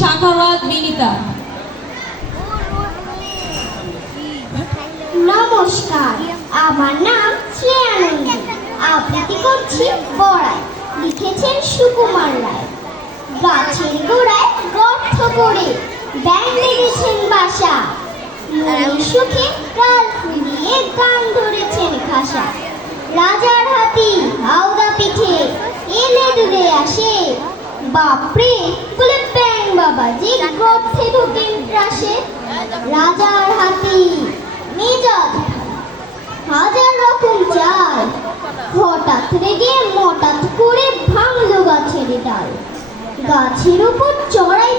শাখাওয়াত বিনিতা। নমস্কার, আমার নাম শ্রেয়ানন্দী। আবৃত্তি করছি বড়াই। লিখেছেন সুকুমার রায়। গাছের গোড়ায় গর্ত করে ব্যাঙ বেঁধেছেন বাসা, মনের সুখে গাল ফুলিয়ে গান ধরেছেন খাসা। রাজার হাতি হাওদা পিঠে এলে দূরে আসে, বাপরে বলে ব্যাঙ বাবাজি গর্তে ঢোকেন ত্রাসে। রাজার হাতি মেজাজ হাজার রকম চাল, হঠাৎ রেগে মটাত করে ভাঙলো গাছের ডাল। গাছের উপর চড়াই